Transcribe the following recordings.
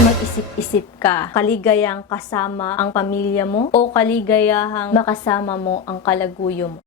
mag-isip-isip ka, kaligayang kasama ang pamilya mo o kaligayahang makasama mo ang kalaguyo mo?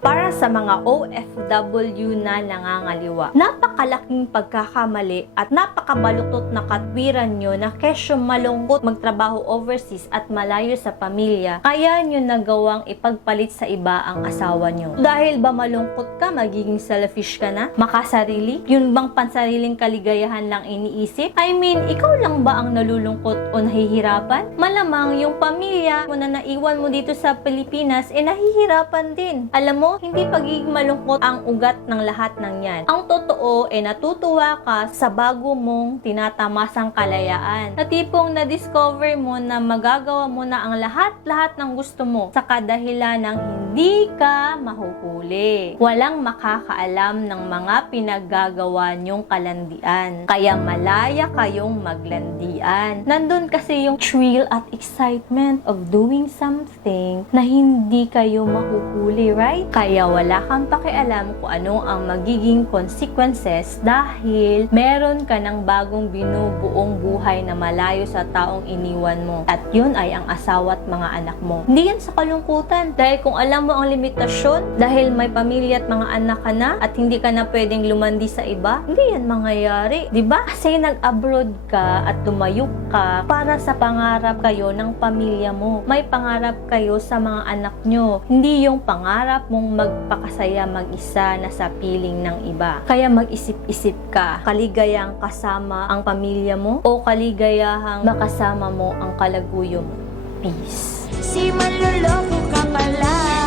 Para sa mga OFW na nangangaliwa, napakalaking pagkakamali at napakabalutot na katwiran nyo na kesyo malungkot magtrabaho overseas at malayo sa pamilya, kaya nyo nagawang ipagpalit sa iba ang asawa nyo. Dahil ba malungkot ka, magiging selfish ka na? Makasarili? Yun bang pansariling kaligayahan lang iniisip? I mean, ikaw lang ba ang nalulungkot o nahihirapan? Malamang yung pamilya mo na naiwan mo dito sa Pilipinas, nahihirapan din. Alam mo, hindi pagiging malungkot ang ugat ng lahat ng yan. Ang totoo natutuwa ka sa bago mong tinatamasang kalayaan. Na tipong na-discover mo na magagawa mo na ang lahat-lahat ng gusto mo sa kadahilan ng hindi ka mahuhuli. Walang makakaalam ng mga pinaggagawa nyong kalandian. Kaya malaya kayong maglandian. Nandun kasi yung thrill at excitement of doing something na hindi kayo mahuhuli, right? Kaya wala kang pakialam kung ano ang magiging consequences dahil meron ka ng bagong binubuong buhay na malayo sa taong iniwan mo. At yun ay ang asawa at mga anak mo. Hindi yan sa kalungkutan. Dahil kung alam mo ang limitasyon, dahil may pamilya at mga anak ka na at hindi ka na pwedeng lumandi sa iba, hindi yan mangyayari. Diba? Kasi nag-abroad ka at tumayo ka para sa pangarap kayo ng pamilya mo. May pangarap kayo sa mga anak nyo. Hindi yung pangarap mong magpakasaya mag-isa na sa piling ng iba. Kaya mag-isip-isip ka, kaligayang kasama ang pamilya mo o kaligayahang makasama mo ang kalaguyo mo. Peace. Si manloloko ka pala.